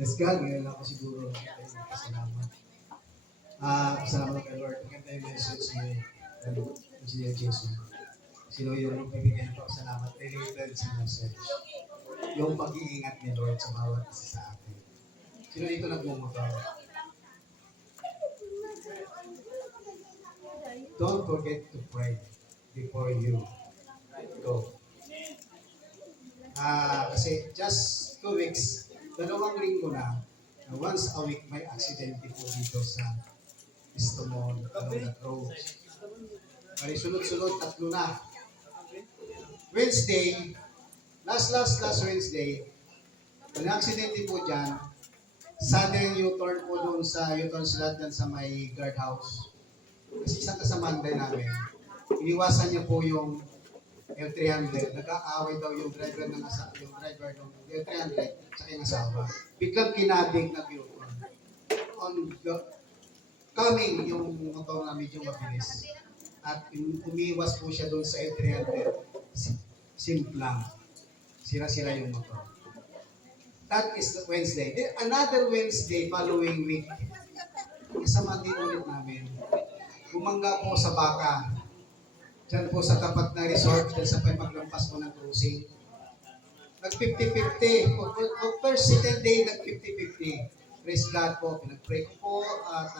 Let's go. Ngayon ako siguro. Salamat. Salamat kay Lord. Maganda yung message ni Engineer Jason. Sino yung bibigyan ko salamat related sa message. Yung pag-iingat ni Lord sa bawat isa sa atin. Sino dito nagmumotor? Don't forget to pray before you go. Kasi just 2 weeks, 2 linggo na once a week may accident po dito sa Istomon, Kalungat Road. May sunod-sunod, 3 na. Wednesday, last Wednesday, may accident po dyan. Sudden U-turn po doon sa U-turn slot dyan sa may guardhouse. Kasi isang kasamaan din namin. Iniwasan niya po yung L300. Nag-aaway daw yung driver ng L300 sa kanyang asawa. Biglang kinabing nag-U-turn. Coming yung motor na medyo mabilis. At umiwas po siya doon sa L300. Simplang. Sira-sira yung motor. That is Wednesday. Then another Wednesday following week, kasama din ulit namin. Bumangga po sa Baka. Diyan po sa tapat na resort, dyan sa paglampas po ng cruising. Nag-50-50. First second day, nag-50-50. Praise God po. Pinag-pray ko po at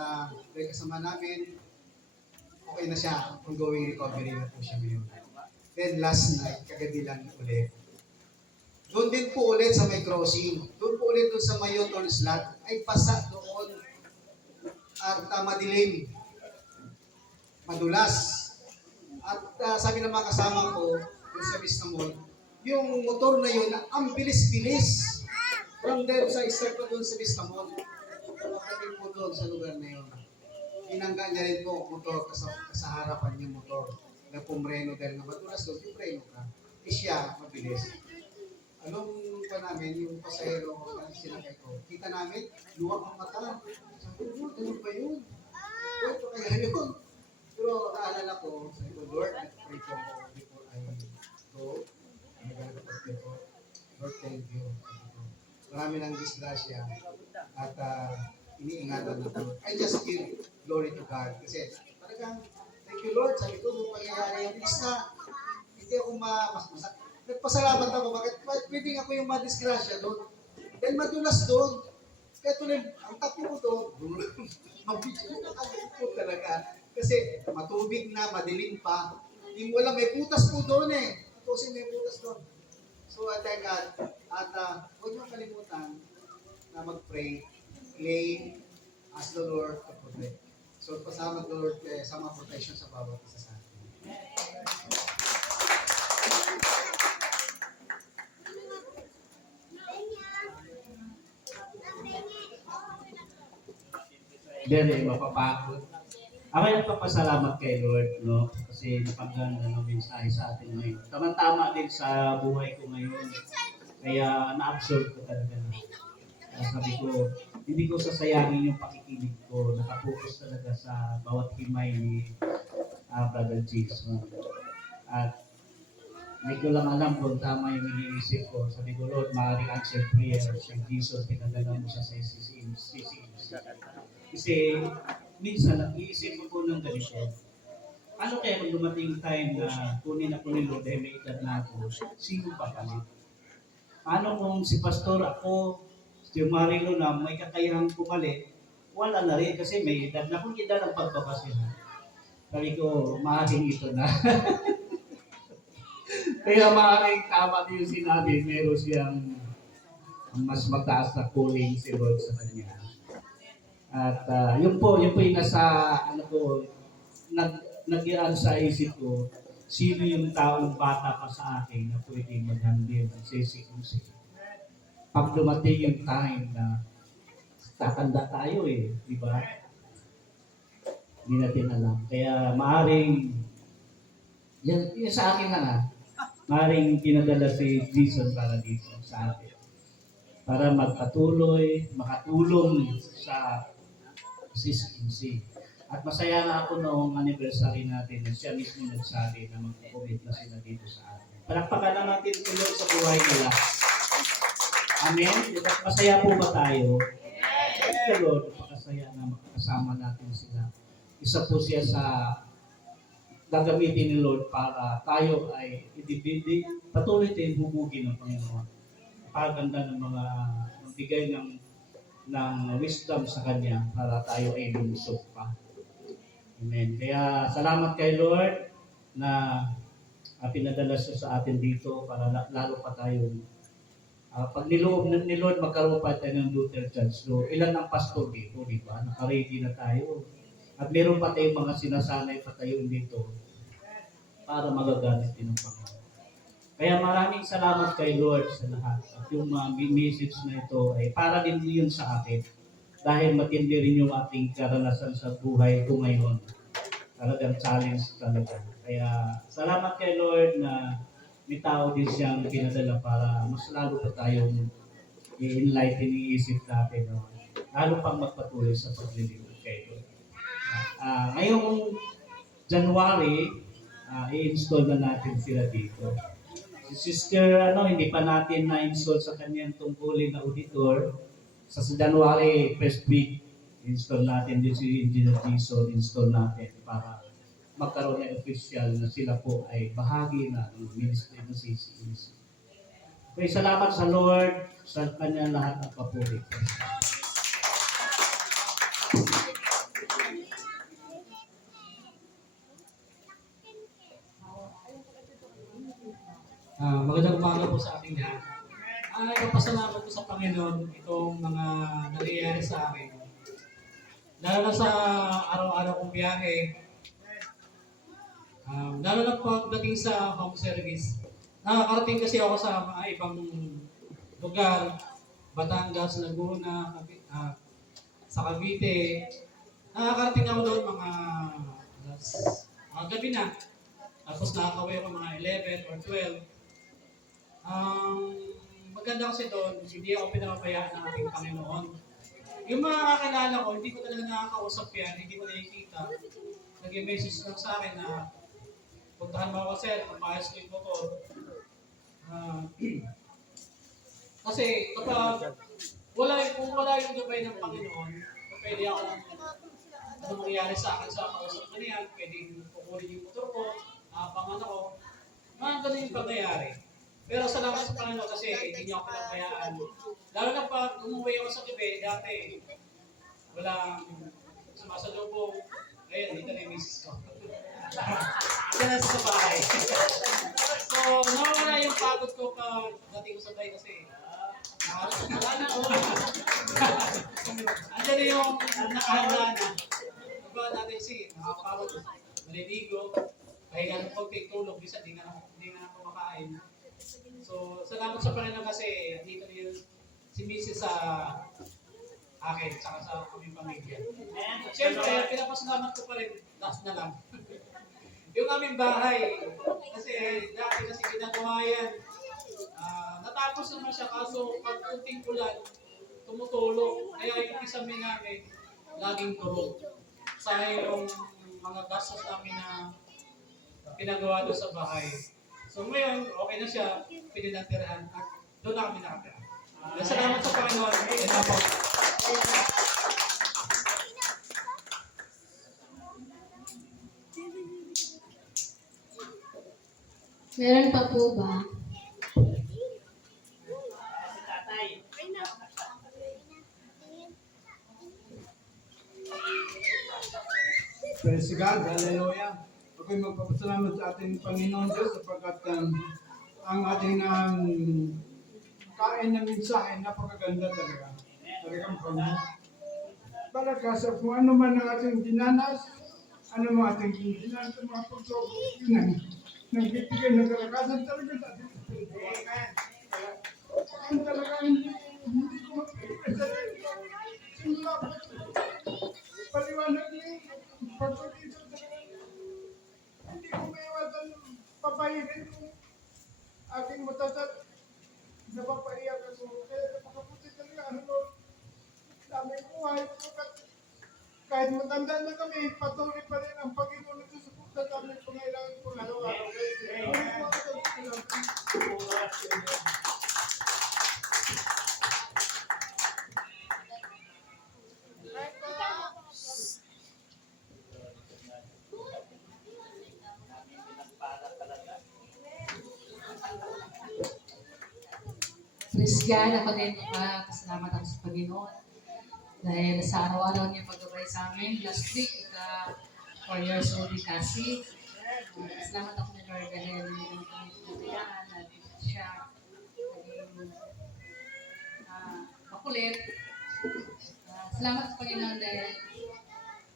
pray kasama namin. Okay na siya. Ongoing recovery na po siya ngayon. Then last night, kagabi lang ulit. Doon din po ulit sa may crossing. Doon po ulit doon sa may U-turn slot. Ay pasa doon. At madilim. Madulas. At sabi ng mga kasama ko, doon sa Bistamol, yung motor na yun, ang bilis-bilis. From there, sa start ko doon sa Bistamol. Makapit po doon sa lugar na yun. Pinangga niya rin po motor sa harapan niya motor. Nagpumreno dahil na madulas doon, yung preno ka. Siya, mabilis. Anong pa namin, yung pasahero, sinakay ko, kita namin, luwag ang mata. Sabi ko, ano ba yun? Ito kaya yun. Pero naalala ko, sabi ko, Lord, nag-pray ko ako before I go. Nagagapag ko, Lord, thank you. Marami ng disgrasya at iniingatan na ko. I just give glory to God. Kasi talagang, thank you Lord, sabi ko, nung pangyayari yung isa, hindi ako masak. Nagpasalamat ako, bakit pwedeng ako yung madisgrasya doon? Dahil madulas doon. Kaya tuloy, ang tapo ko doon, mabigyan na po talaga. Kasi matubig na, madilim pa. Yung wala, may putas po doon eh. Kasi may putas doon. So, thank God. At huwag niyong kalimutan na mag-pray, claim, ask the Lord to protect. So, pasama the Lord sa mga protection sa bawat isa sa atin. Very mapapagod. Ako ay nagpapasalamat kay Lord, no? Kasi napaganda ng mensahe sa atin ngayon. Tama-tama din sa buhay ko ngayon. Kaya na-absorb ko talaga na. Kaya sabi ko, hindi ko sasayangin yung pakikinig ko. Nakapokus talaga sa bawat himay ni Brother Jason. At hindi ko lang alam kung tama yung iniisip ko. Sabi ko, Lord, maaaring answer prayer si Jesus, pinadala mo siya sa CCMC. Kasi minsan, nag-iisip ko po ng ganito, ano kaya kung dumating time na kunin ako ni Lord, may edad na ako, sino pa palit? Paano kung si Pastor ako, si Marilo na may kakayahang pumalit, wala na rin kasi may edad na. Kung edad ang pagpapasira. Sabi ko, maaaring ito na. Kaya maaaring tama din yung sinabi, meron siyang mas mataas na calling si Lord sa kanya. At yun po yung nasa, nag-ian sa isip ko, sino yung taong bata pa sa akin na pwedeng mag-handle ng CCMC. Pag dumating yung time na tatanda tayo di ba? Hindi natin alam. Kaya maaring, yan sa akin na maaring pinadala si Jesus para dito sa atin. Para magpatuloy, makatulong sa CCMC. At masaya na ako noong anniversary natin na siya mismo nagsabi na mag-commit na sila dito sa atin. Palakpakan na natin si Lord sa buhay nila. Amen? Masaya po ba tayo? Praise the Lord, napakasaya na makakasama natin sila. Isa po siya sa gagamitin ni Lord para tayo ay patuloy tayong humugin ng Panginoon. Napakaganda ng mga magbigay ng wisdom sa Kanya para tayo ay lumusog pa. Amen. Kaya salamat kay Lord na pinadala siya sa atin dito para lalo pa tayo pag niloob ni Lord magkaroon pa tayo ng Luther Church. So, ilan ang pastor dito, di ba? Naka-ready na tayo. At meron pa tayong mga sinasanay pa tayo dito para magagamit din ng Panginoon. Kaya maraming salamat kay Lord sa lahat. At yung message na ito ay para din yun sa akin. Dahil matindi rin yung ating karanasan sa buhay ko ngayon. Talagang challenge talaga. Kaya salamat kay Lord na may tao din siyang pinadala para mas lalo pa tayong i-enlighten yung isip natin. No? Lalo pang magpatuloy sa paglilingkod kay Lord. Ngayong January, i-install na natin sila dito. Si Sister, hindi pa natin na-install sa kanyang tungkulin na auditor. Sa January, first week, install natin din si Engineer Jason, install natin para magkaroon ng official na sila po ay bahagi na ng ministry ng CCEC. Okay, salamat sa Lord sa kanyang lahat ng papuri. Magandang umaga po sa ating lahat. Ipapasalamat ko sa Panginoon itong mga nangyayari sa akin. Lalo na sa araw-araw kong biyahe, lalo na pagdating sa home service. Nakakarating kasi ako sa mga ibang lugar, Batangas, Laguna, sa Cavite. Nakakarating ako doon mga gabi na. Tapos nakakaway ako mga 11 or 12. Maganda kasi doon, hindi ako pinapabayaan ng ating Panginoon. Yung mga kakilala ko, hindi ko talaga nakakausap yan, hindi ko nakikita. Nag-message lang sa akin na puntahan mo ako sir, papayas ko yung motor. Kasi kapag kung wala yung gabay ng Panginoon, pwede ako ano mangyayari sa akin sa kausap ko niyan, pwedeng kukunin yung motor ko, pangan ako, mga ganun yung pangyayari. Pero salamat sa Panginoon kasi hindi niya ako pinabayaan. Lalo na pag umuwi ako sa gabi, dati walang sumasalubong. Ayun, dito na yung misis ko. Ito na sa bahay. So, nawala yung pagod ko pag dating ko sa bahay kasi wala na. Andiyan na yung nakahanda na. Diba natin nakakapagod, maliligo, pahinga ng pagtitulog, bisa di nga ako makain. So, salamat sa Panginoon kasi dito na yung si Mrs. sa akin, saka sa aming pamilya. Siyempre, pinapasalamat ko pa rin, last na lang. Yung aming bahay, kasi dati kasi ginagawa yan, natapos naman siya, kaso pag kunting ulan, tumutulog. Kaya yung isang namin, laging turog. Sayang yung mga gastos namin na pinagawa doon sa bahay. So ngayon, okay na siya, pinatirahan at doon na kami nakatira. Salamat sa Panginoon. Yan na po. Meron pa po ba? Praise God, hallelujah. Ako'y magpapasalamat sa ating Panginoon Diyos sapagkat ang ating kain na mensahe, napakaganda talaga. Talagang para sa kung ano man ang ating dinanas, ano man ating dinanas, mga pagsubok, yun nagbibigay ng kalakasan talaga sa ating Espiritu. Ang talaga hindi ko magpipigay sa ating simula po. Paliwanag niyo, pagpagdito talaga. Hindi ko may iwasan papahirin kung aking matasat. Napapaiyak ako. Kaya napakaputi talaga. Dami buhay. Kahit matanda na kami, patuloy pa rin ang Panginoon nito sa dami pangailangan ko araw-araw. Praise God, ako din pasalamat ako sa Panginoon dahil sa araw-araw niya paggabay sa amin. Last week, 4 years old ni Cassie. Salamat ako ni Lord dahil hindi naman kami pinabayaan at siya naging makulit. Salamat sa Panginoon dahil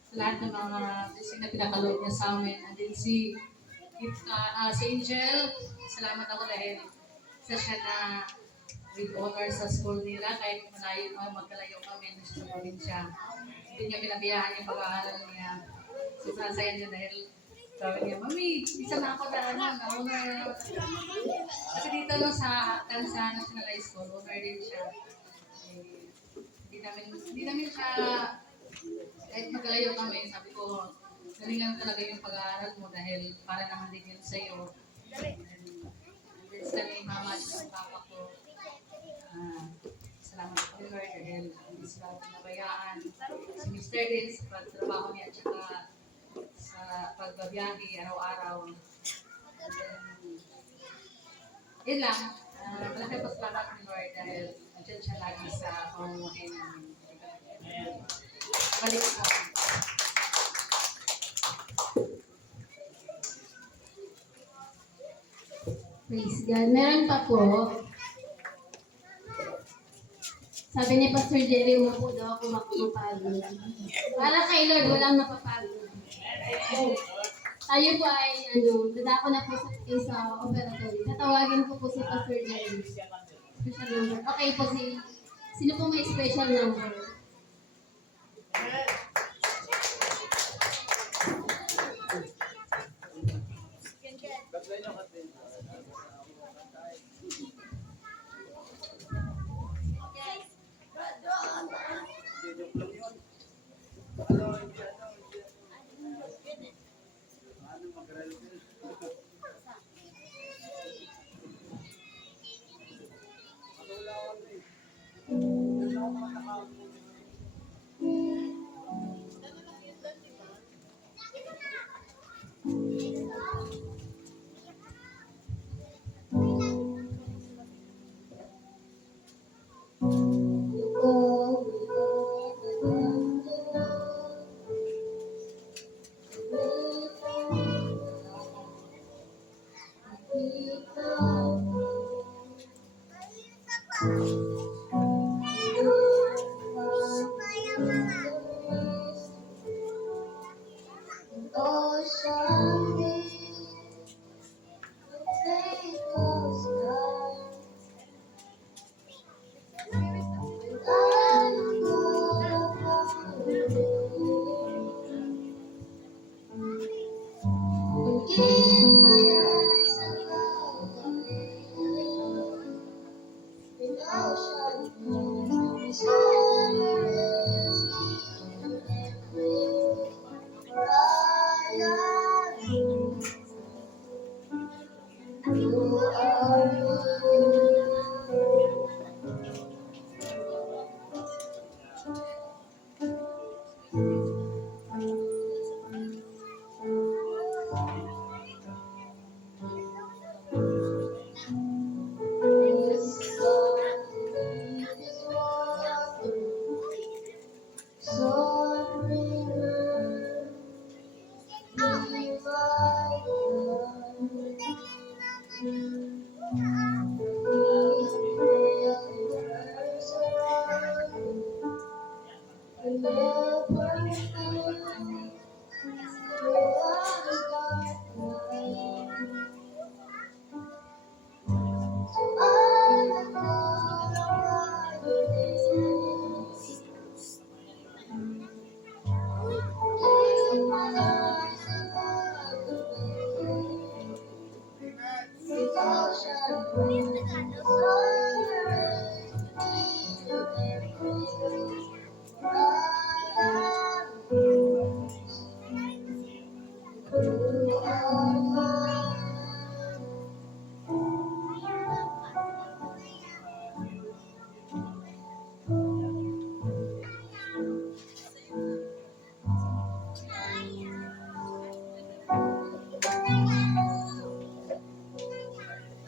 sa lahat ng mga blessing na pinakalood niya sa amin. And then si Angel, salamat ako dahil isa siya na with honor sa school nila kahit magkalayo kami sa probinsya. Hindi niya pinabayaan yung pag-aaral niya. Sobrang saya niya dahil sabi niya, Mami, isa na ako na honor. Kasi dito no, sa Tansa National High School, honor din siya. Hindi namin siya, kahit magkalayo kami, sabi ko, galingan talaga yung pag-aaral mo dahil para naman din yun sa'yo. And then sa ni mama at sa papa ko, salamat po Lord dahil hindi sila pinabayaan. Si Mr. din sa pagtrabaho niya at saka sa pagbabiyahe araw-araw. And then, yun lang. Malaki po salamat ni Lord dahil nandiyan siya lagi sa pamumuhay namin. Balik po. Praise God. Meron pa po. Sabi ni Pastor Jerry, umupo daw ako mapapagod. Para kay Lord, walang napapagod. Tayo po ay, dadako na po sa operatory. Tatawagin ko po si Pastor Jerry. Special number. Okay po sino po may special number?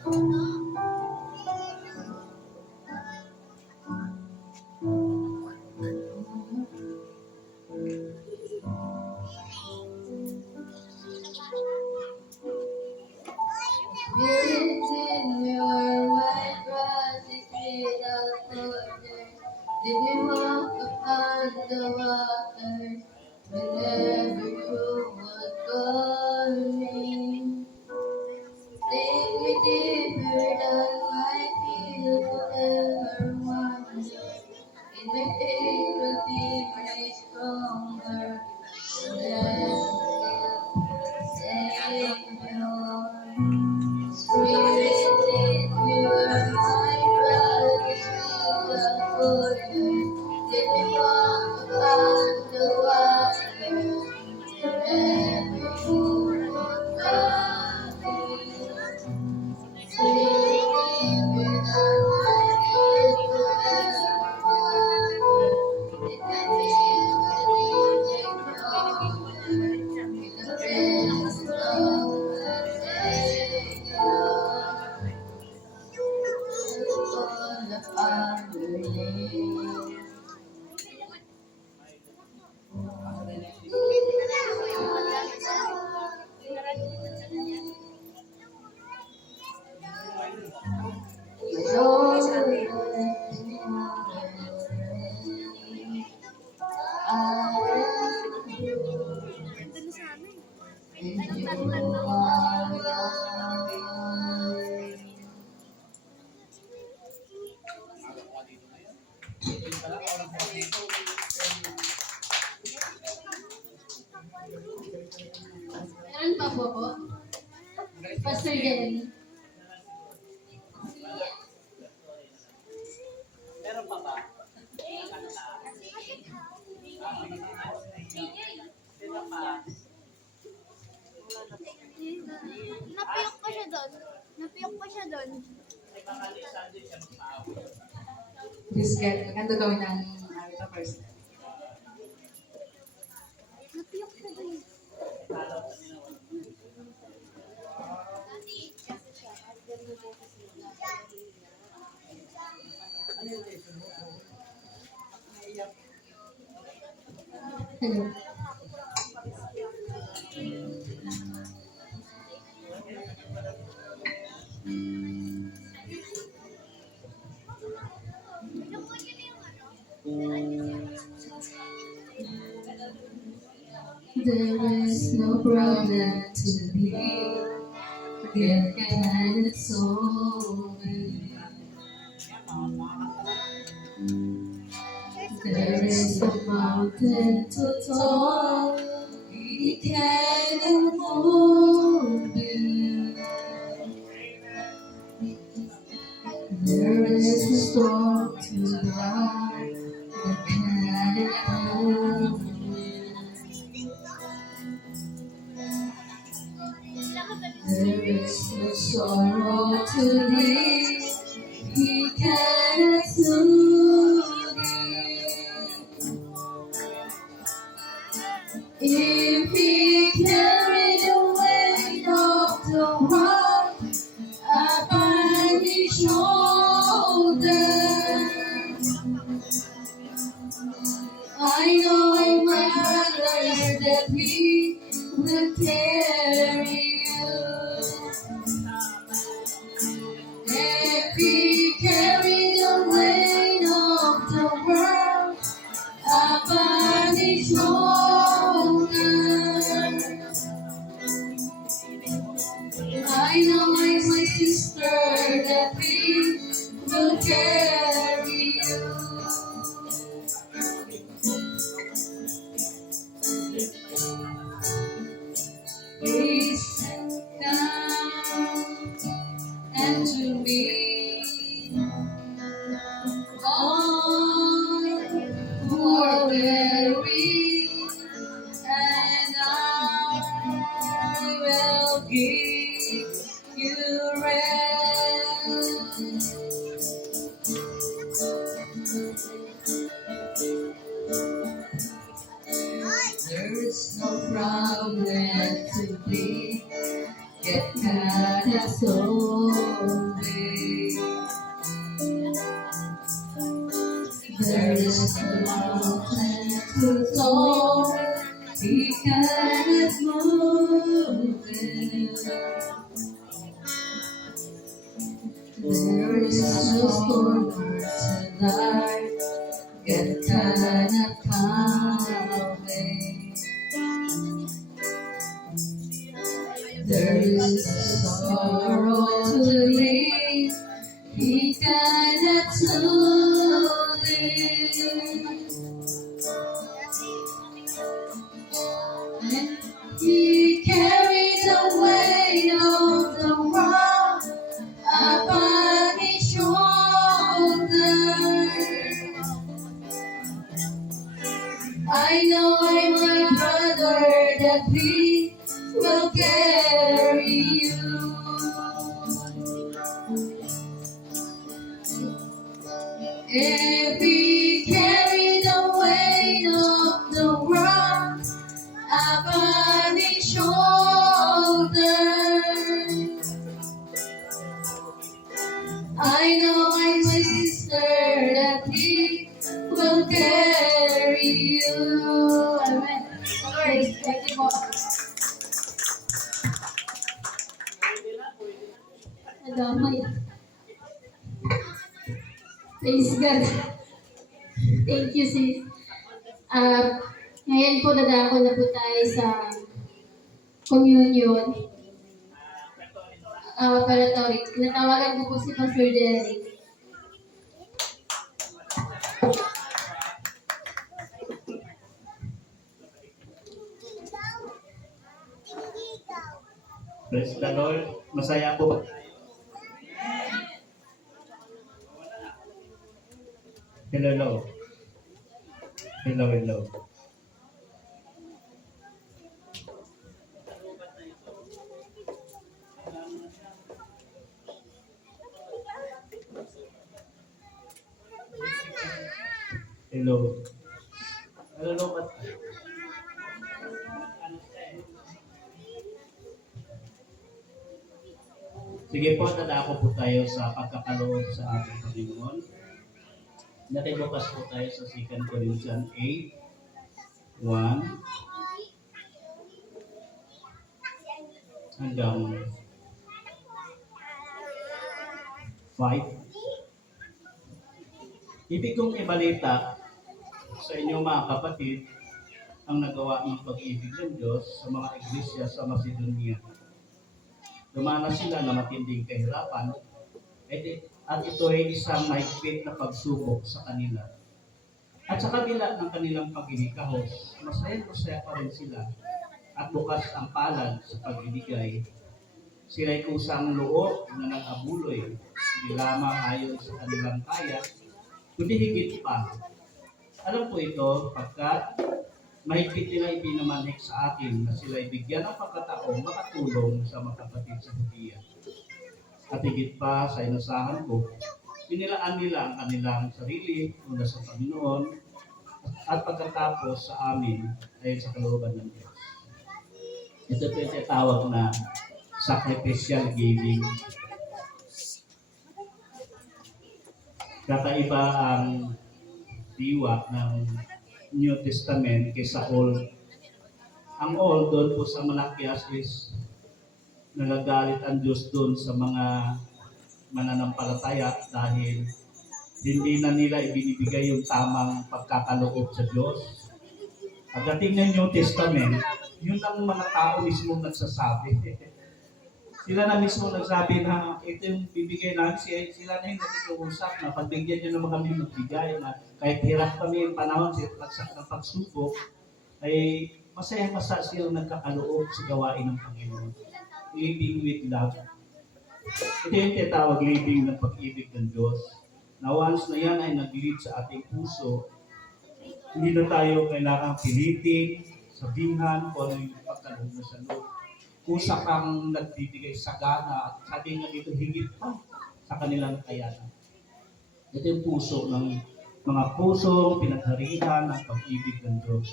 Spirit in your white rosy without border. Did we walk upon the waters whenever you were calling? Take me deeper than my feet will ever wander. In my faith will be made stronger. Never will Savior. Spirit in your white rosy without border. Did we walk upon the waters whenever you were calling? Meron pa po po? Pastor Jerry. Meron pa ba? Sino pa? Napiyok pa siya doon. Napiyok pa siya doon. Please get, maganda gawin ng ito first. Napiyok siya doon. Hello. There is no problem to be get kind of soul. There is a mountain too tall, we can't move it. There is a storm to ride, we can't handle it. There is no sorrow to be, we cannot soothe it. If we carry the weight of the world upon his shoulder, I know a mother that he will carry you. If we carry the weight of the world upon his shoulder, I know my sister that he will carry you. Please come and to me, all who are weary, and I will give you rest. There's no problem to be get kind of soul. There is no corner to life, get kind of coming. There is sorrow to leave, he cannot live. And he carried the weight of the world upon his shoulder. I know I'm my brother that he will carry you. If he carried the weight of the world upon his shoulder, I know my sister that he will carry you. Amen. Okay, thank you po. Nadamay. Praise God. Thank you, sis. Ngayon po dadako na po tayo sa communion. Paratory. Natawagan ko po si Pastor Derek. Praise the Lord. Masaya po ba? Hello. Hello. Hello. Hello, ba't? Sige po, dadako po tayo sa pagkakaloob sa ating Panginoon. Nakibukas po tayo sa 2 Corinthians 8, 1 hanggang 5. Ibig kong ibalita sa inyo mga kapatid ang nagawa ng pag-ibig ng Diyos sa mga iglesia sa Macedonia. Dumanas sila na matinding kahirapan at ito ay isang mahigpit na pagsubok sa kanila. At sa kabila ng kanilang paghinikahos, masaya pa rin sila at bukas ang palad sa pagbibigay. Sila'y kusang loob na nag-abuloy, hindi lamang ayon sa kanilang kaya, kundi higit pa. Alam po ito pagkat mahigpit nila ipinamanhik sa akin na sila'y bigyan ng pagkataong makatulong sa mga kapatid sa Judea. At higit pa sa inasahan ko, inilaan nila ang kanilang sarili mula sa Panginoon at pagkatapos sa amin ayon sa kalooban ng Diyos. Ito po yung tinatawag na sacrificial giving. Kakaiba ang diwa ng New Testament kaysa Old. Ang Old doon po sa Malakias is nagagalit ang Diyos doon sa mga mananampalataya dahil hindi na nila ibinibigay yung tamang pagkakaloob sa Diyos. Pagdating ng New Testament, yun ang mga tao mismo nagsasabi. Sila na mismo nagsabi na ito yung bibigay namin, sila na yung nakikiusap na pagbigyan nyo naman kami magbigay na kahit hirap kami yung panahon sa pagsubok, ay masaya-masa silang nagkakaloob sa gawain ng Panginoon. Living with love. Ito yung tinatawag living ng pag-ibig ng Diyos. Na once na yan ay nag-lead sa ating puso, hindi na tayo kailangang pilitin, sabihan, kung ano yung pagkaloob na sa loob. Kusa kang nagbibigay sagana at sabi nga dito higit pa sa kanilang kakayanan. Ito yung puso ng mga puso, pinagharihan ng pag-ibig ng Diyos.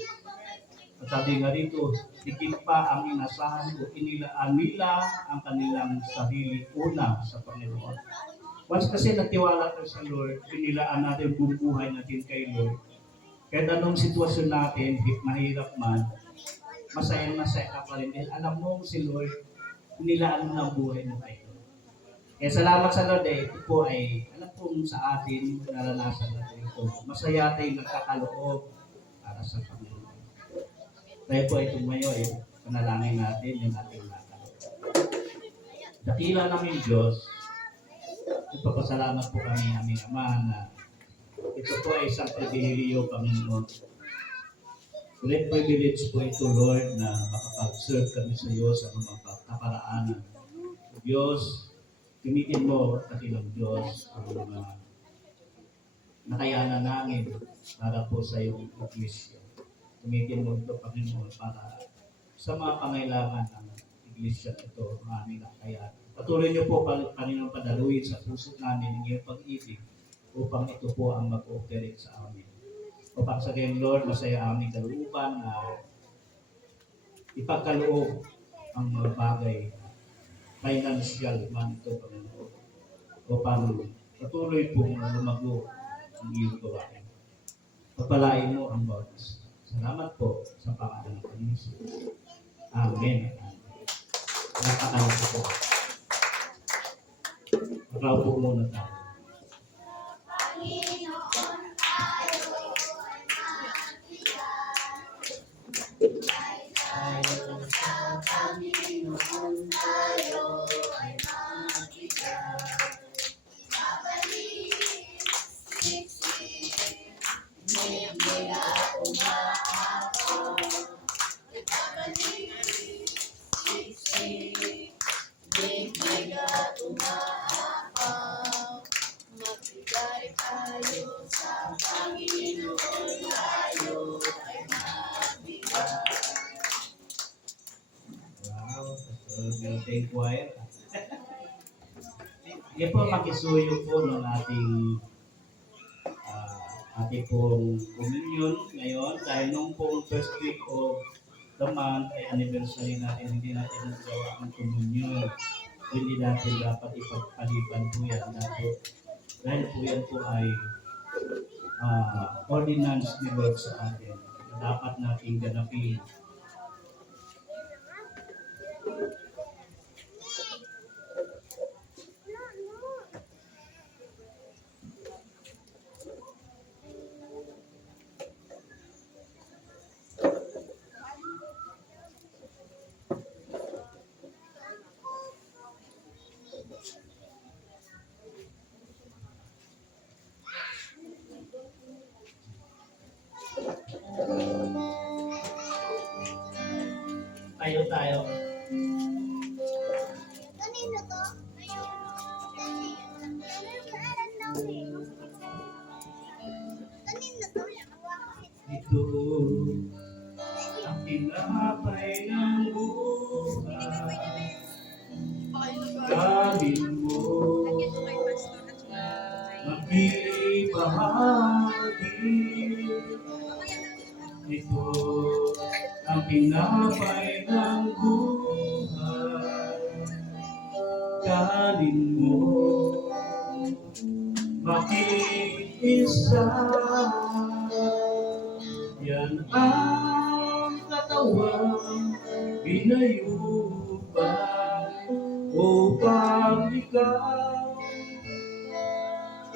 At sabi nga rito, higit pa ang inasahan ko, inilaan nila ang kanilang sarili una sa Panginoon. Once kasi nagtiwala tayo sa Lord, inilaan natin buong buhay natin kay Lord. Kahit anong sitwasyon natin, mahirap man, masaya ka pa rin. Dahil alam mo si Lord, inilaan mo ng buhay mo kay Lord. Kaya salamat sa Lord ito po ay, alam po sa atin, naranasan natin ito. Masaya tayong nagkakaloob para sa Panginoon. Tayo po ay tumayo panalangin natin yung ating nakaloob. Dakila namin Diyos, ipapasalamat po kami aming Ama na ito po ay isang pribilehyo, Panginoon. Great privilege po ito, Lord, na makapag-serve kami sa iyo sa mga kaparaanan. Diyos, gamitin mo, kakilang Diyos, ang mga nakayanan namin para po sa iyong iglesia. Gamitin mo ito, Panginoon, para sa mga pangailangan ng iglesia ito, ang aming nakayanan. Patuloy niyo po, Panginoon, padaluin sa puso namin ang iyong pag-ibig upang ito po ang mag-ooperate sa amin. Upang sa gayon, Lord, masaya aming kalooban na ipagkaloob ang mga bagay financial man ito, Panginoon. Upang patuloy pong lumago ang iyong gawain. Pagpalain mo ang bawat isa. Salamat po sa pangalan ng Panginoon. Amen. Napakalakas po. Makaupo muna tayo. Wow, building choir. Yan po makisuyo po ng ating pong communion ngayon dahil nung pong first week of the month ay anniversary natin, hindi natin nagawa ang communion. Hindi natin dapat ipagpaliban po yan. Dahil po yan po ay ordinance ni Lord sa atin na dapat nating ganapin. Tayo. Kanino to? Kanino to? Ito ang tinapay ng buhay. Galing mo magbibahagi. Ito ang tinapay ng buhay. Galing mo makiisa. Yan ang katawan pinayuban upang ikaw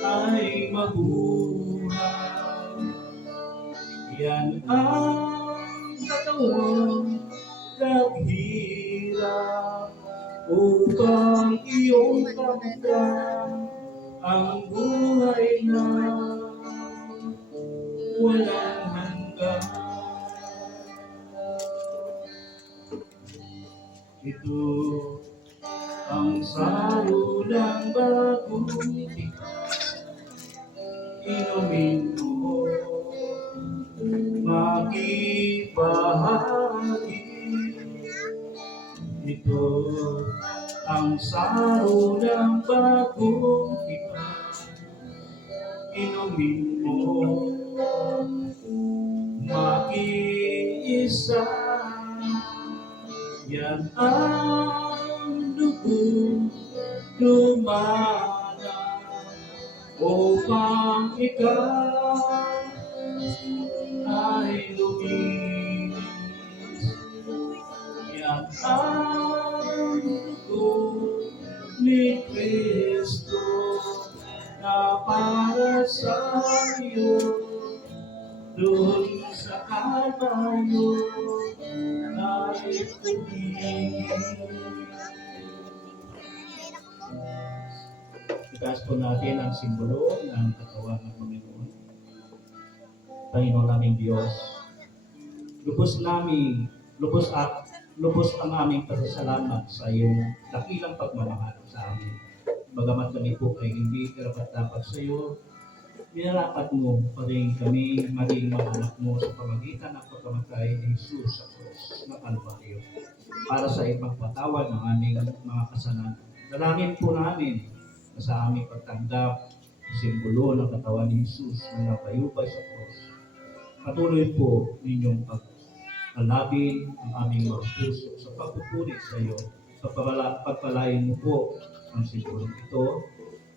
ay mabuhay. Yan ang katawan naghirap upang iyong kamtan ang buhay na walang hanggan. Ito ang saro ng bagong tipan. Inumin mo, makibahagi. Ito ang saro ng bagong tipan. Inumin mo, makiisa. Yan ang dugo lumana upang ikaw ay luminis. Yan ang dugo ni Kristo. sa iyo, doon sa Kalbaryo, nais tumingin. Itaas po natin ang simbolo ng katawan ng Panginoon. Panginoon naming Diyos, lubos ang aming pasasalamat sa iyong dakilang pagmamahal sa amin. Bagamat kami po ay hindi karapat-dapat sa iyo, minarapat mo pa rin kami maging mga anak mo sa pamagitan ng pagkamatay ni Jesus sa krus ng Kalbaryo para sa ipagpatawad ng aming mga kasalanan. Dalangin po namin na sa aming pagtanggap simbolo ng katawan ni Jesus na napayubay sa krus. Patuloy po ninyong pagkalabin ang aming mga puso sa pagpupulit sa iyo. Pagpalain mo po ang simbolo ito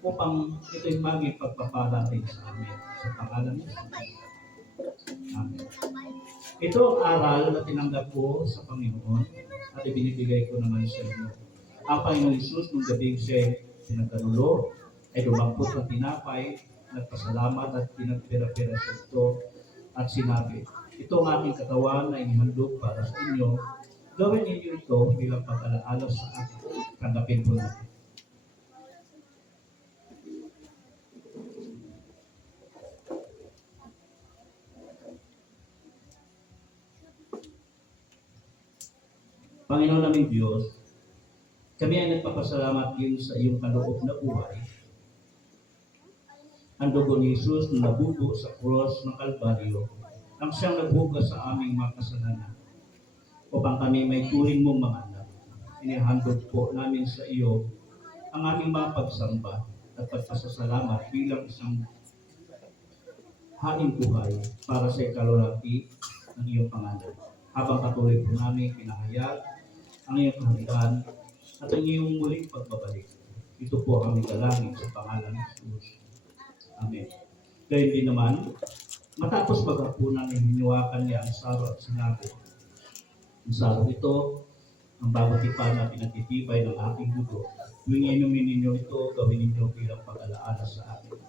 upang ito'y maging pagpapala rin sa amin. Sa pangalan ni Jesus. Amen. Ito ang aral na tinanggap ko sa Panginoon at ibinibigay ko naman sa inyo. Ang Panginoon Jesus nung gabing siya pinagkanulo ay dumampot ng tinapay, nagpasalamat at pinagpira-pira sa ito at sinabi, ito ang aking katawan na inihandog para sa inyo. Gawin ninyo ito bilang pag-alaala sa akin. Tanggapin po natin. Panginoon naming Diyos, kami ay nagpapasalamat din sa iyong kaloob na buhay. Ang dugo ni Jesus na nabubo sa cross ng Kalbaryo, ang siyang naghugas sa aming mga kasalanan, upang kami may turing mong mga anak. Inihandog po namin sa iyo ang aming mga pagsamba at pagpasasalamat bilang isang haing buhay para sa ikalulati ng iyong pangalan. Habang patuloy po namin pinahayag ang iyong kaharian at ang iyong muling pagbabalik. Ito po ang aming dalangin sa pangalan ng Jesus. Amen. Gayun din naman, matapos maghapunan ay hiniwakan niya ang saro at sinabi, ang saro ito, ang bawat tipan na pinagtitibay ng aking dugo. Tuwing inumin ninyo ito, gawin ninyo bilang pag-alaala sa akin.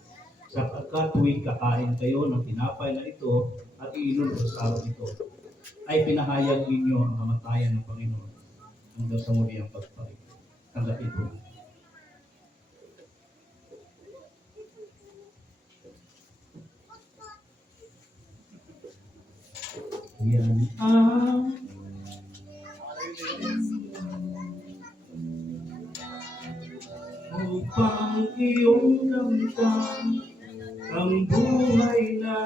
Sapagkat tuwing kakain kayo ng tinapay na ito at iinom sa saro ito, ay pinahayag ninyo ang kamatayan ng Panginoon hanggang sa muli ang pagpalit. Tanggapin po. Yan ang upang iyong damdam ang buhay na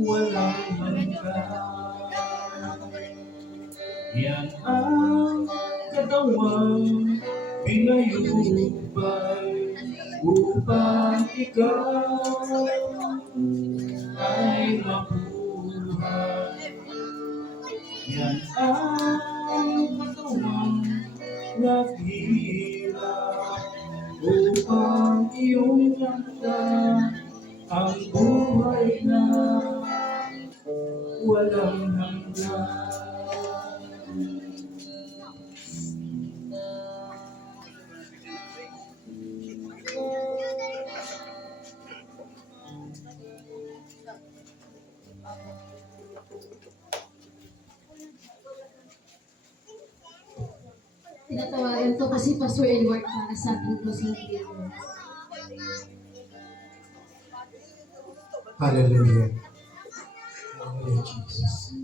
walang hanggan. Yan ang katawang pinayubay upang ikaw ay mabuhay. Yan ang katawang naghihirap upang iyong damdam ang buhay na walang hanggan. Tinatawagan ko kasi Pastor Edward para sa ating closing prayer. Hallelujah. Hallelujah, Jesus.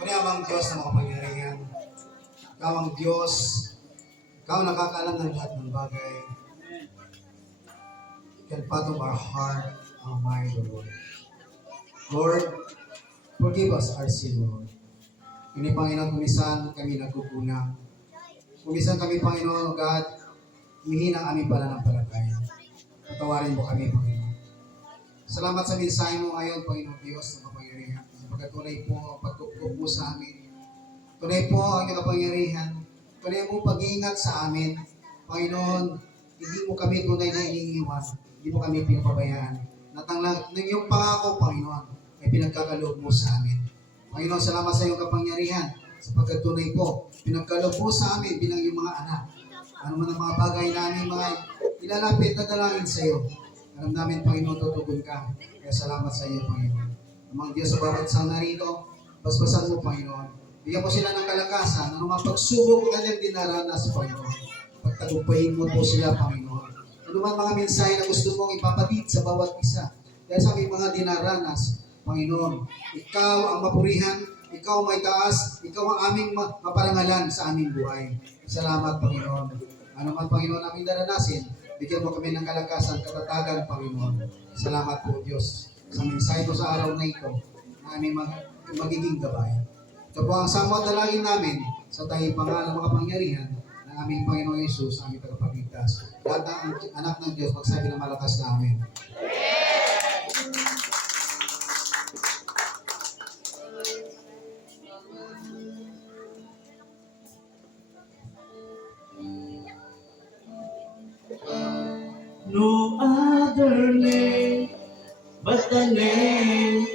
Maraming Diyos na makapangyarihan. Ikaw ang Diyos. Ikaw ang nakakaalam ng lahat ng bagay. You can fathom our heart, our mind, O Lord. Lord, forgive us our sin, Lord. Kini Panginoon, kumisan kami nagkukunang. Kumisan kami, Panginoon, God, humihina ang aming pananampalataya. Patawarin mo kami, Panginoon. Salamat sa mensahe mo ngayon, Panginoon Diyos, na kapangyarihan. Sapagkat tunay po ang pagkukup mo sa amin. Tunay po ang iyong kapangyarihan. Tunay mo pag-iingat sa amin. Panginoon, hindi mo kami tunay na iniiwan. Hindi mo kami pinapabayaan. Natanglang ng iyong pangako, Panginoon, ay pinagkakaloob mo sa amin. Panginoon, salamat sa iyong kapangyarihan. Sapagkat tunay po, pinagkaloob mo sa amin bilang iyong mga anak. Ano man ang mga bagay namin, mga ilalapit na dalangin sa iyo. Alam namin, Panginoon, tutugon ka. Kaya salamat sa iyo, Panginoon. Amang Diyos sa bawat isang narito, basbasan mo, Panginoon. Bigyan mo sila ng kalakasan na mga pagsubok ang kanilang dinaranas, Panginoon. Pagtagumpayin mo po sila, Panginoon. Ano man mga mensahe na gusto mong ipapatid sa bawat isa. Dahil sa aming mga dinaranas, Panginoon, Ikaw ang mapurihan, Ikaw may taas, Ikaw ang aming maparangalan sa aming buhay. Salamat, Panginoon. Ano man, Panginoon, aming daranasin, bigyan mo kami ng kalakasan, katatagan, Panginoon. Salamat po, Diyos, sa mensahe mo sa araw na ito, na aming magiging gabay. Ito po ang samot dalangin namin sa tayong pangalan ng mga pangyarihan ng aming Panginoon Yesus, aming tagapagligtas. Lahat ng anak ng Diyos, magsabi ng malakas na amin. No other name but the name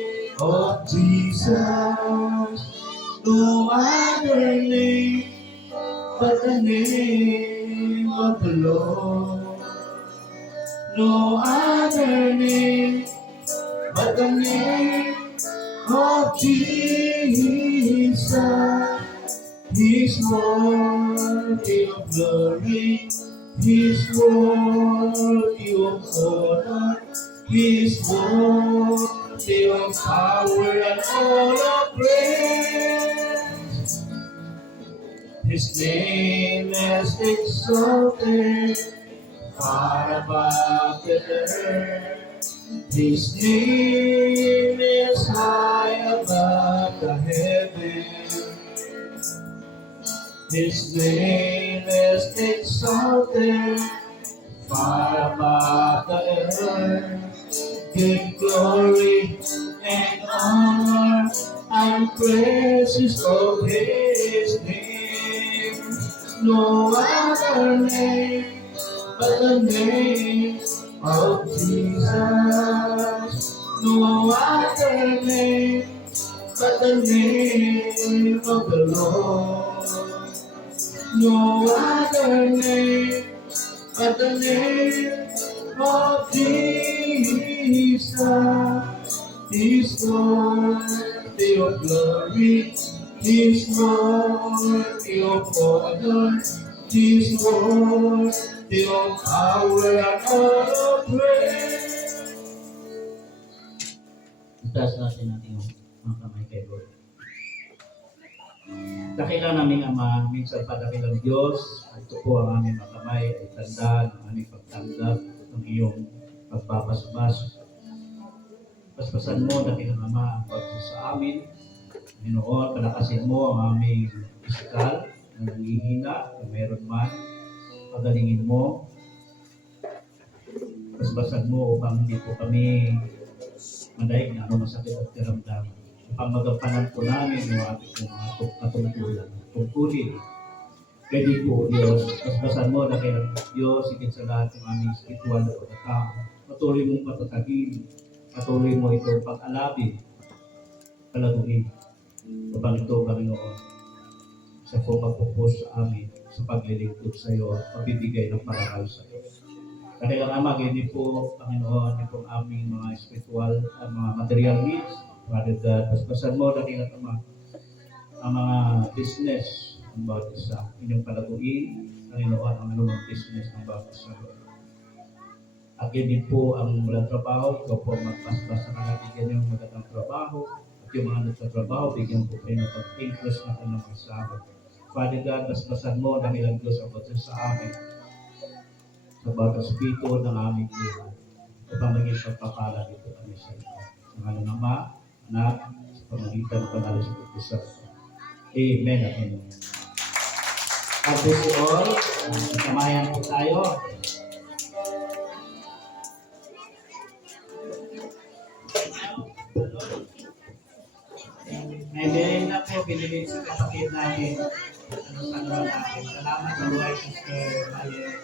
of Jesus. No other name but the name of the Lord. No other name but the name of Jesus. He's worthy of glory. He's worthy of honor. He's worthy of power and all of praise. His name is exalted far above the earth. His name is high above the heavens. His name is exalted far above the earth. Give glory and honor and praises of His name. No other name but the name of Jesus. No other name but the name of the Lord. No other name but the name of Jesus. He's worthy of glory. He's worthy of honor. He's worthy of power and all of praise. Itaas natin mga kamay kay Lord. Dakilang naming Ama, minsan pa dakilang Diyos, ito po ang aming mga kamay ay tanda ng aming pagtanggap ng iyong pagbabasbas. Basbasan mo, dakilang Ama, ang pagsus sa amin. Panginoon, palakasin mo ang aming pisikal na nangihina, kung meron man, pagalingin mo. Basbasan mo upang hindi po kami madaig na masakit at karamdaman. Upang magampanan po namin yung ating mga tungkulin. Pwede po, Diyos, basbasan mo na kailang Diyos, higit sa lahat ng aming spiritual na pagkatao. Patuloy mong patatagin, patuloy mo itong pag-alabin, palaguin. Upang ito, Panginoon, sa pagpupos sa amin, sa paglilingkod sa iyo, pabibigay ng parangal sa iyo. Kanilang Ama, hindi po, Panginoon, itong aming mga spiritual, mga material needs. Father God, basbasan mo, dakilang Ama, ang mga business ng bawat isa. Inyong palaguin, Panginoon, ang anumang business ng bawat isa. At din po ang walang trabaho, ikaw po magbasbas sa kanila, bigyan yung magandang trabaho. At yung mga nagtatrabaho, bigyan po kayo ng pag-increase na kanilang kasama. Father God, basbasan mo, dakilang Diyos ang bawat sa amin. Sa bawat aspito ng aming buhay. Upang maging pagpapala dito kami sa iyo. Sa ngalan ng Ama, Anak, sa pamagitan ng Banal na Espiritu Santo. Amen at amen. God bless you all. Samayan po tayo. May merienda po, binili sa kapatid namin. Ano natin. Salamat sa buhay, Sister Mayen.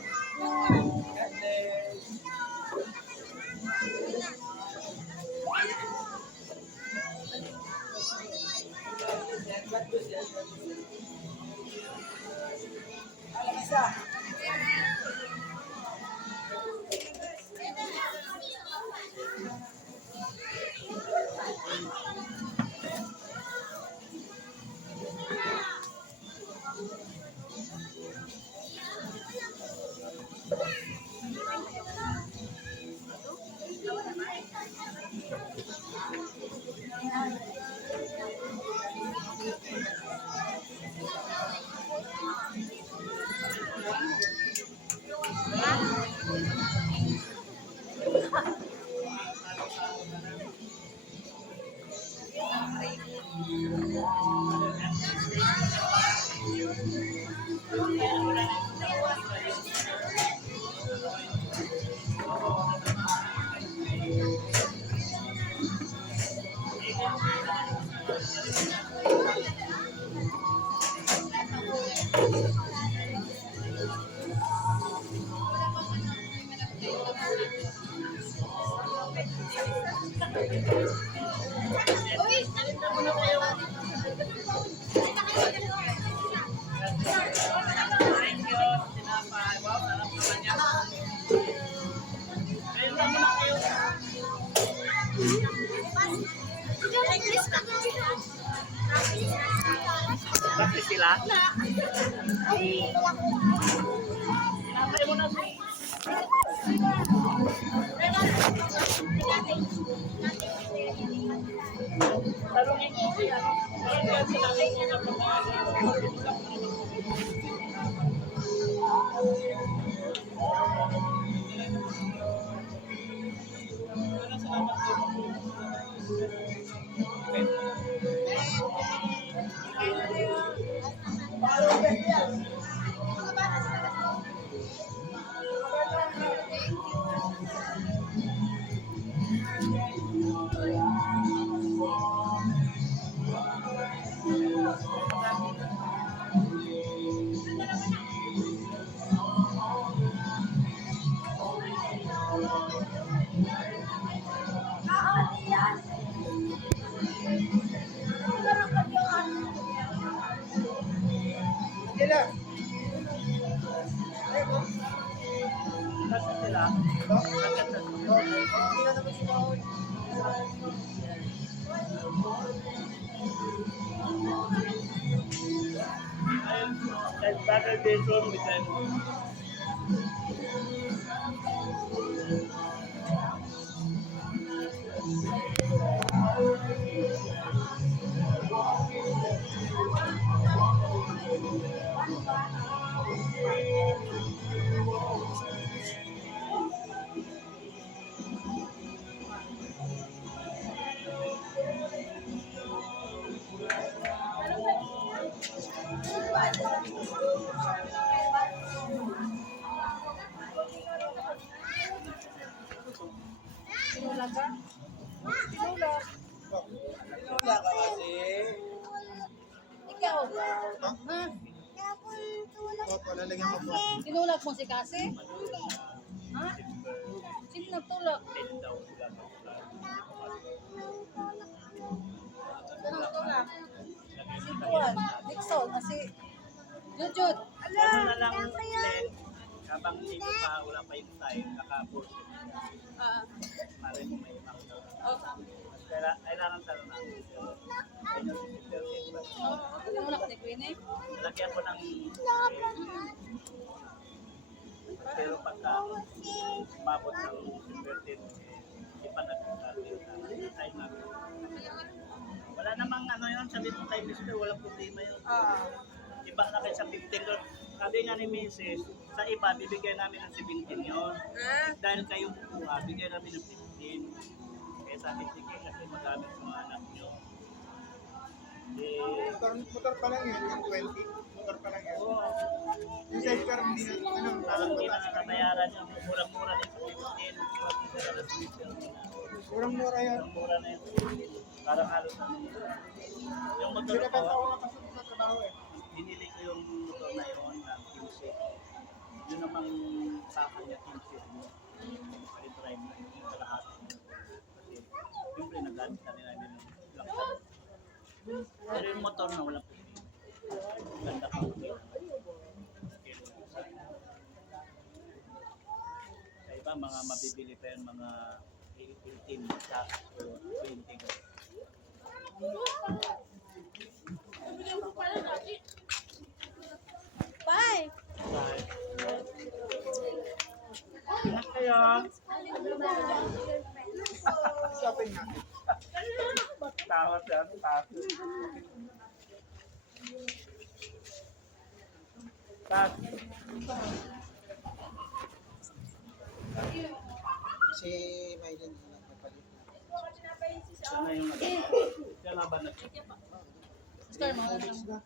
Bakit sila? Ikaw, Opo, lalagyan ko po. tinulak mo si Kasi? Ha? Sino nagtulak? Sino nagtulak? Si Juan, Dixon, si Jujud. Ano na lang, Len, habang hindi ko pa, wala pa yung time, nakapos. Para mo may ibang kailangan talo na. Tinulak ni Queenie. Lagyan ko ng pero pagka umabot ng converted, ipanagin natin time natin. Wala namang ano yun, sabi ng time is walang problema yun. Iba na kayo sa 15 doon. Sabi nga ni Mrs., sa iba, bibigyan namin ng 17 yun. Dahil kayo kukuha, bigyan namin ng 15. Kaya sa akin, sige, kasi magamit sa mga anak nyo. Eh, Motor pa lang yun, yung 20. Motor pa lang yun. oo, Yung sidecar, hindi na, ano, parang hindi na nakabayaran yun. Murang-mura na yung 15. murang-mura yan. Murang-mura na yun. Parang halos na. Yung motor Sila pa ko, ako nakasama sa trabaho eh. binili ko yung motor na yun na 15. Yun namang sa akin niya 15 mo. Pag-drive na yun sa lahat. Kasi siyempre nag-alis na nila yung laksan. Pero yung motor na walang problema. Ganda ka. Sa iba mga mabibili pa yun mga 18 sa 20 ko. Bye! Anak kayo. Shopping natin. Tawad yan. Tawad. Si Maylin na lang napalit. Siya na yung siya na ba Star mo na lang.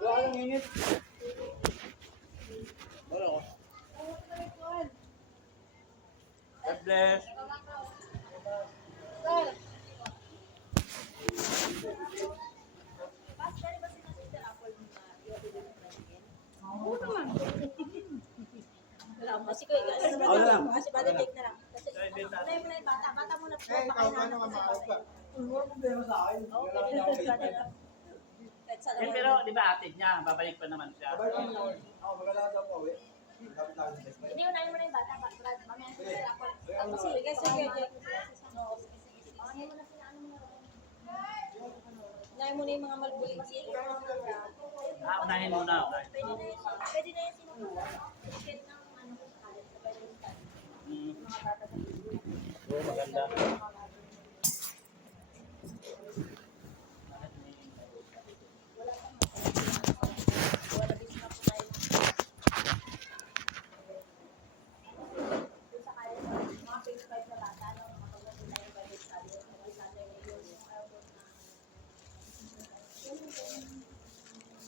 Wala kang init. God bless. Kasi ko, kasi balik na lang. Kasi, mo na yung bata muna po. Eh, ikaw, paano ka makaupa? Oo, pwede na yung bata lang. Kahit sa Eh, pero di ba atid niya, babalik pa naman siya. Hindi, unahin mo na yung bata. Mamaya sila ako. Sige, sige. Unahin mo na yung mga malbuling. Unahin muna. Pwede na yung sinunod. Pwede na ano, mga bata sa Oo, maganda.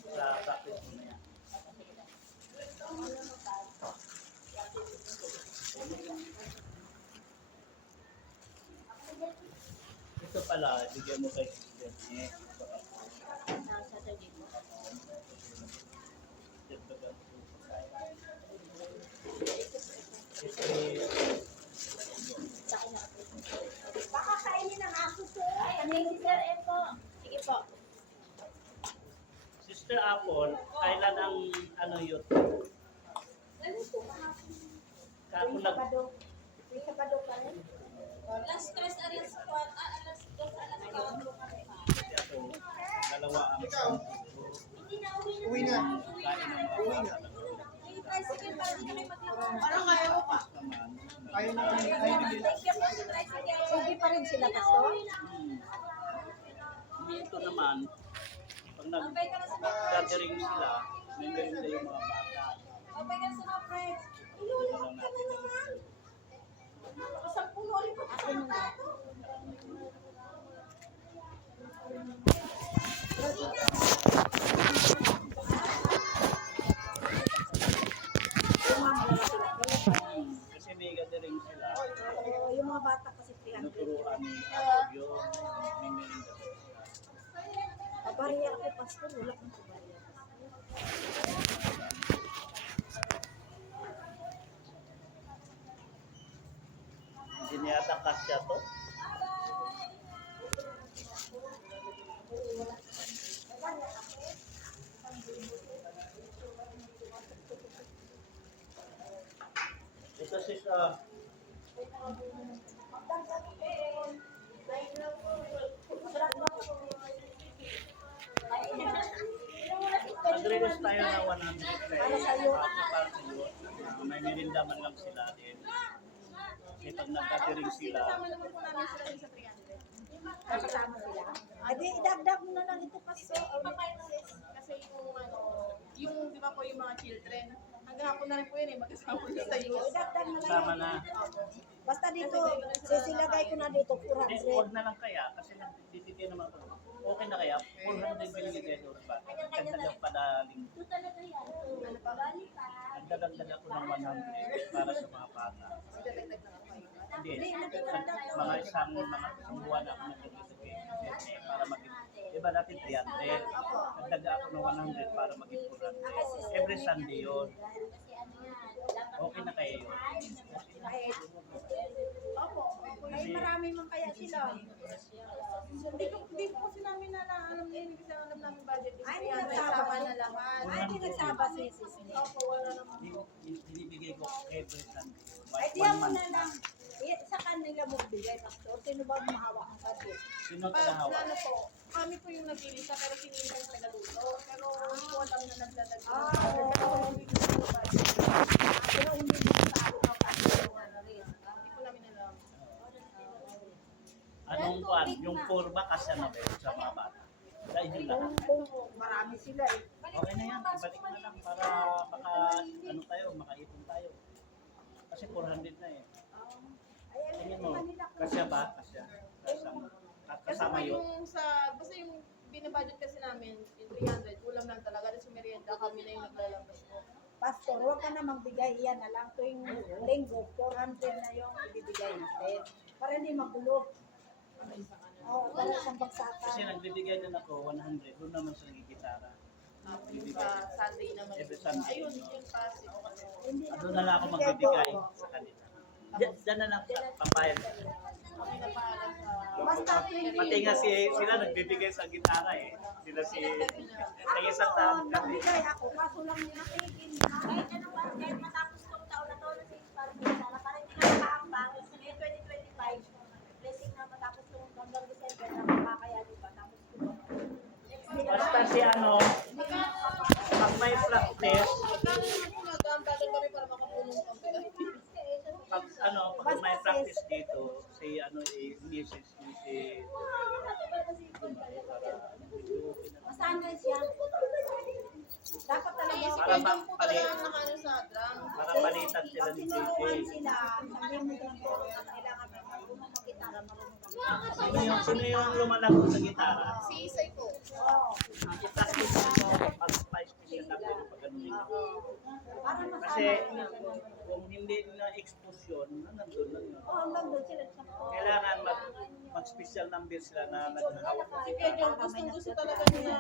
Sa practice mo na yan. Ito pala, bigyan mo kay student eh. Baka kainin ng aso, sir. Ano yung Sir Epo? Sige po. Sister Apple, kailan ang ano yun? Kako nag... Alas 3, alas 4, alas 2, alas 4. Kasi ako, dalawa ang... Hindi na, uwi na. Uwi na. Kain ng Uwi na. May tricycle para hindi kami maglakad. Parang kaya ko pa. Kaya na kami. Kaya na nila. Thank you po sa tricycle. Sige pa rin sila, Pastor. Dito naman, pag Abay ka na sa mga friends. nag-gathering sila, may merinda yung mga bata. Abay ka na sa mga friends. Inulit ka na naman. Isang puno ulit pa sa mga. Kasi may gathering sila, Yung mga bata kasi 300. tinuturuan ni Apple yun, may merinda sila. Abariya ako, Pastor. Wala kang abariya. Hindi niya yata kasya to. Ito sis, mag-request tayo na 100 Para sa'yo. Para sa iyo. May merinda man lang sila din. Kasi pag nag-gathering sila, Kasama sila. Adi, idagdag mo na lang ito, Pastor. Kasi yung di ba po yung mga children, hanggang hapon na rin po yun eh, magkasama na sa iyo. Idagdag na lang. sama na. Basta dito, sisilagay ko na dito, Hindi, 400. huwag na lang kaya. Kasi nagbibigay naman ko. Okay na kaya, 400 binigay kayo doon ba? Nagdagdag padaling. Ito talaga yan. Ano pa? Nagdadagdag ako ng 100 para sa mga bata. Hindi, mga isang buwan ako nagbibigay para maging, di ba natin 300? Nagdaga ako ng 100 para maging 400. Every Sunday yun. Okay na kayo yun. Opo, ay marami man kaya sila. Hindi ko kasi namin na alam niya, kasi alam namin budget. Ay, Kaya nagsama nagsama na na laman. Ay, di nagsaba si sis. Opo, wala naman. Binibigay ko every Sunday. Ay, diyan mo na lang. Sa kanila mo bigay, Pastor. Sino ba mahawak ang budget? Sino Pag tagahawa? ano po, kami po yung naglilista pero sinila yung tagaluto. Pero po alam na nagdadagdag. Pero hindi mo sa ako ng Pastor. Hindi ko namin alam. Anong kwan? Yung 4 ba kasi na ba yun sa mga bata? Sa inyo lahat. Kung marami sila eh. Okay na yan, ibalik mo lang para makaipon tayo. Kasi 400 na eh. Tingin mo, kasya ba? Kasya. Kasama Kasi yun. yung basta yung binabudget kasi namin, yung 300, ulam lang talaga. Tapos yung merienda, kami na yung naglalabas po. Pastor, huwag ka na magbigay. Iyan na lang. Tuwing linggo, 400 na yung ibibigay natin. Para hindi magulo. Oo, para isang bagsakan. Kasi nagbibigay din ako 100, doon naman sa gitara. Sunday naman. Every Sunday. Ayun, yung kasi. Doon na lang ako magbibigay sa kanila. Diyan na lang sa pambayad. Kami na para sa... Basta 20. Pati nga sila nagbibigay sa gitara eh. Sila isang taon kami. Nagbigay ako, kaso lang nakikin. Kahit ano ba, kahit matapos tong taon na to na sa Inspire Gitara, para hindi na makaambang, ngayon 2025, blessing na matapos tong hanggang December na makakayanin pa. Tapos Basta si ano, pag may practice, Nag-aambagan kami para makatulong kami. pag may practice dito, si Mrs. si masanay siya. Dapat talaga para Talagang nakano sa drum. para palitan sila pag ni tinuruan DJ. sila, sabihin mo lang po, kailangan na marunong mag-gitara, marunong Sino yung lumalaro sa gitara? Si Isay po. I-practice mo pag pa-special na pwede pag ganun. Para Kasi masanay. kung hindi na-expose yun, nandun lang yun. Oo, hanggang doon sila. Kailangan mag-special number sila na naghahawak. Si Kuya John, gusto talaga niya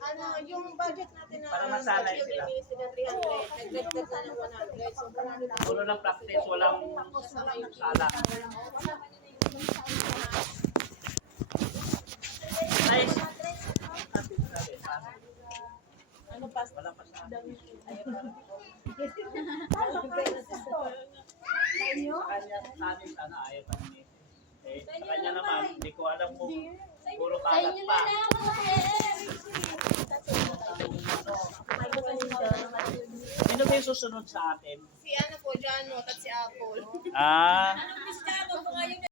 ano, yung budget natin na Para masanay sila. sila 300, nag-budget sa ng 100. So, 100 Puro lang practice, walang sala. Nice. ano pa? Wala pa sa kanya sa amin sana ayaw pa ni sa kanya naman, hindi ko alam kung puro kalat pa. Sino ba yung susunod sa atin? Si ano po, Jano, at si Apple. Ah,